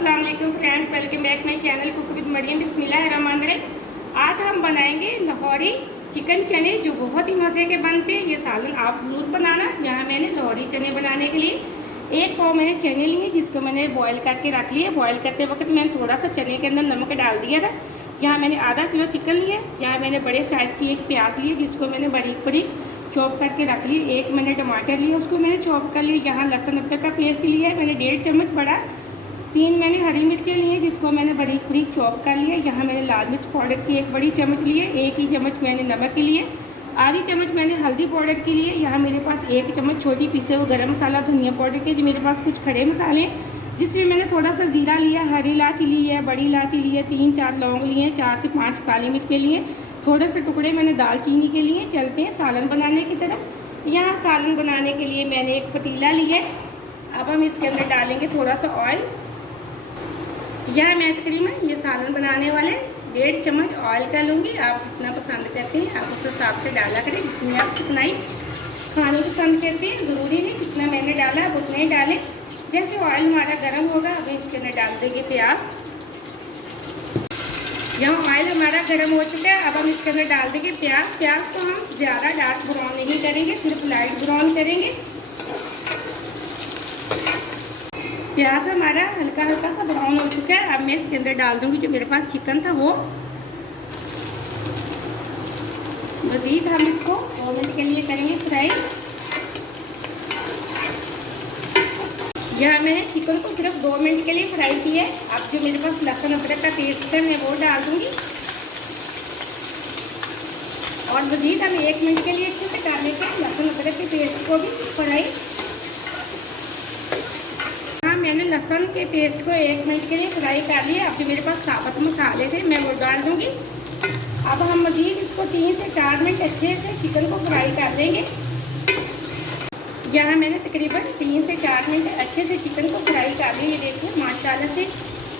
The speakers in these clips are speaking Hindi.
अस्सलाम वालेकुम friends, welcome back my channel cook with Maryam. बिस्मिल्लाहिर्रहमानिर्रहीम। आज हम बनाएंगे लाहौरी चिकन चने जो बहुत ही मज़े के बनते हैं। ये सालन आप ज़रूर बनाना। यहाँ मैंने लाहौरी चने बनाने के लिए 1 पाव मैंने चने लिए, जिसको मैंने बॉयल करके रख लिया। बॉयल करते वक्त मैंने थोड़ा सा चने के अंदर नमक डाल दिया था। यहाँ मैंने आधा किलो चिकन लिया। यहाँ मैंने बड़े साइज़ की एक प्याज ली, जिसको मैंने बारीक बारीक चॉप करके रख ली। 1 मैंने टमाटर लिया, उसको मैंने चॉप कर लिया। यहाँ लहसुन अदरक का पेस्ट लिया है मैंने 1.5 चम्मच बड़ा। 3 मैंने हरी मिर्चें ली हैं, जिसको मैंने बारीक बारीक चॉप कर लिया। यहाँ मैंने लाल मिर्च पाउडर की 1 बड़ी चम्मच ली है। 1 ही चम्मच मैंने नमक के लिए, आधी चम्मच मैंने हल्दी पाउडर के लिए। यहाँ मेरे पास 1 चम्मच छोटी पीसे हुए गरम मसाला धनिया पाउडर के। जो मेरे पास कुछ खड़े मसाले हैं, जिसमें मैंने थोड़ा सा ज़ीरा लिया, हरी इलायची ली है, बड़ी इलायची ली है, 3-4 लौंग लिए हैं, 4 से 5 काली मिर्चें लिए, थोड़े से टुकड़े मैंने दालचीनी के लिए। चलते हैं सालन बनाने की तरफ। यहाँ सालन बनाने के लिए मैंने एक पतीला लिया है। अब हम इसके अंदर डालेंगे थोड़ा सा ऑयल। यह मैं तकरीबन ये सालन बनाने वाले 1.5 चम्मच ऑयल का लूँगी। आप जितना पसंद करते हैं आप उस हिसाब से डाला करें, जितनी आप कितना ही खाने पसंद करते हैं। ज़रूरी नहीं जितना मैंने डाला आप उतना ही डालें। जैसे ऑयल हमारा गर्म होगा, अभी इसके अंदर डाल देंगे प्याज। यहाँ ऑयल हमारा गर्म हो चुका है। अब हम इसके अंदर डाल देंगे प्याज। प्याज को हम ज़्यादा डार्क ब्राउन नहीं करेंगे, सिर्फ लाइट ब्राउन करेंगे। प्याज हमारा हल्का हल्का सा ब्राउन हो चुका है। अब मैं इसके अंदर डाल दूंगी जो मेरे पास चिकन था वो। मज़ीद हम इसको 2 मिनट के लिए करेंगे फ्राई। यहाँ मैंने चिकन को सिर्फ 2 मिनट के लिए फ्राई किया है। अब जो मेरे पास लहसुन अदरक का पेस्ट है मैं वो डाल दूंगी, और मज़ीद हम 1 मिनट के लिए अच्छे से कर लेते हैं लहसुन अदरक के पेस्ट को भी फ्राई। हाँ, मैंने लहसुन के पेस्ट को 1 मिनट के लिए फ्राई कर लिया। अब जो मेरे पास साबुत मसाले थे मैं वो डाल दूंगी। अब हम मज़ीद इसको 3 से 4 मिनट अच्छे से चिकन को फ्राई कर देंगे। यहाँ मैंने तकरीबन 3 से 4 मिनट अच्छे से चिकन को फ्राई कर लिया। ये देखिए माशाल्लाह से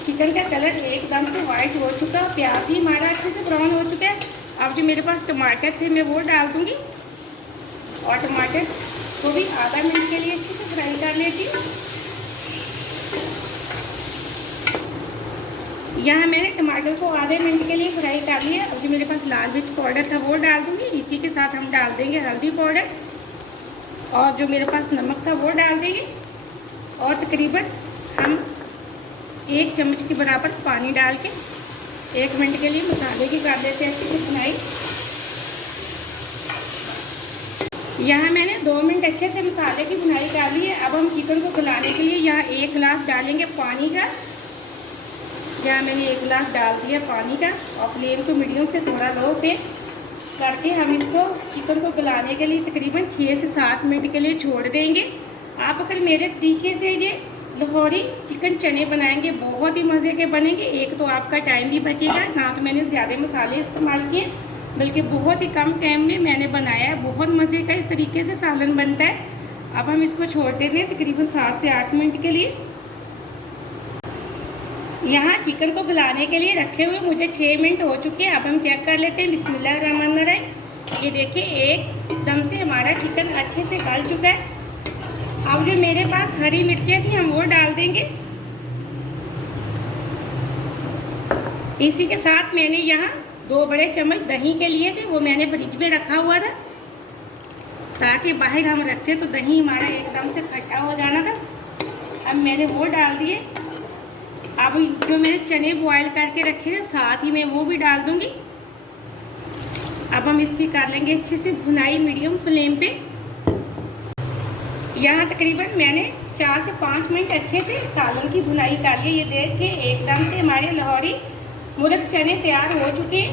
चिकन का कलर एकदम से वाइट हो चुका है, प्याज भी हमारा अच्छे से ब्राउन हो चुका है। अब जो मेरे पास टमाटर थे मैं वो डाल दूँगी, और टमाटर को भी आधा मिनट के लिए अच्छे से फ्राई कर लेती हूँ। यहाँ मैंने टमाटर को आधे मिनट के लिए फ्राई कर लिया। अब जो मेरे पास लाल मिर्च पाउडर था वो डाल दूँगी। इसी के साथ हम डाल देंगे हल्दी पाउडर, और जो मेरे पास नमक था वो डाल देंगे, और तकरीबन हम 1 चम्मच के बराबर पानी डाल के 1 मिनट के लिए मसाले की कर देते हैं अच्छी से भुनाई। यहाँ मैंने 2 मिनट अच्छे से मसाले की भुनाई कर ली है। अब हम चिकन को गलाने के लिए यहाँ 1 गिलास डालेंगे पानी का। यहाँ मैंने 1 गिलास डाल दिया पानी का, और फ्लेम को मीडियम से थोड़ा लो पे करके हम इसको चिकन को गलाने के लिए तकरीबन 6 से 7 मिनट के लिए छोड़ देंगे। आप अगर मेरे तरीके से ये लाहौरी चिकन चने बनाएंगे बहुत ही मज़े के बनेंगे। एक तो आपका टाइम भी बचेगा, ना तो मैंने ज़्यादा मसाले इस्तेमाल किए, बल्कि बहुत ही कम टाइम में मैंने बनाया है। बहुत मज़े का इस तरीके से सालन बनता है। अब हम इसको छोड़ देते हैं तकरीबन 7 से 8 मिनट के लिए। यहाँ चिकन को गलाने के लिए रखे हुए मुझे 6 मिनट हो चुके हैं। अब हम चेक कर लेते हैं। बिस्मिल्लाहिर्रहमानिर्रहीम। ये देखिए एकदम से हमारा चिकन अच्छे से गल चुका है। अब जो मेरे पास हरी मिर्चें थी हम वो डाल देंगे। इसी के साथ मैंने यहाँ 2 बड़े चम्मच दही के लिए थे, वो मैंने फ्रिज में रखा हुआ था, ताकि बाहर हम रखते तो दही हमारा एकदम से खट्टा हो जाना था। अब मैंने वो डाल दिए। अब जो मेरे चने बॉयल करके रखे हैं साथ ही मैं वो भी डाल दूंगी। अब हम इसकी कर लेंगे अच्छे से भुनाई मीडियम फ्लेम पे। यहाँ तकरीबन मैंने 4 से 5 मिनट अच्छे से सालन की भुनाई कर ली। ये देख के एकदम से हमारे लाहौरी मुर्ग चने तैयार हो चुके हैं।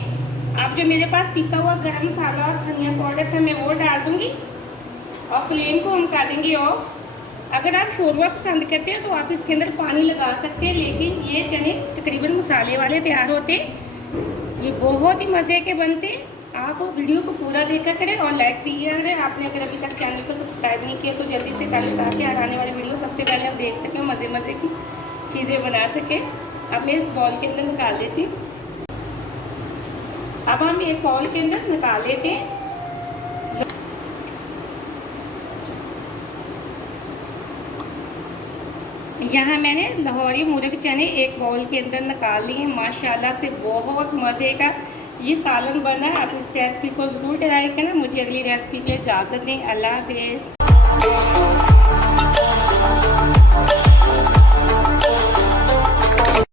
अब जो मेरे पास पिसा हुआ गरम मसाला और धनिया पाउडर था मैं वो डाल दूंगी, और फ्लेम को हम कर देंगे ऑफ। अगर आप शोरबा पसंद करते हैं तो आप इसके अंदर पानी लगा सकते हैं, लेकिन ये चने तकरीबन मसाले वाले तैयार होते हैं। ये बहुत ही मज़े के बनते हैं। आप वीडियो को पूरा देखा करें और लाइक भी किया करें। आपने अगर अभी तक चैनल को सब्सक्राइब नहीं किया तो जल्दी से कर लें, ताकि आने वाली वीडियो सबसे पहले आप देख सकें, मज़े मज़े की चीज़ें बना सकें। अब मैं एक बॉल के अंदर निकाल लेती हूँ। अब हम एक बॉल के अंदर निकाल लेते हैं। यहाँ मैंने लाहौरी मुर्ग चने एक बाउल के अंदर निकाल लिए हैं। माशाल्लाह से बहुत मज़े का ये सालन बना है। आप इस रेसिपी को ज़रूर ट्राई करना। मुझे अगली रेसिपी के लिए इजाज़त दें। अल्लाह हाफ़िज़।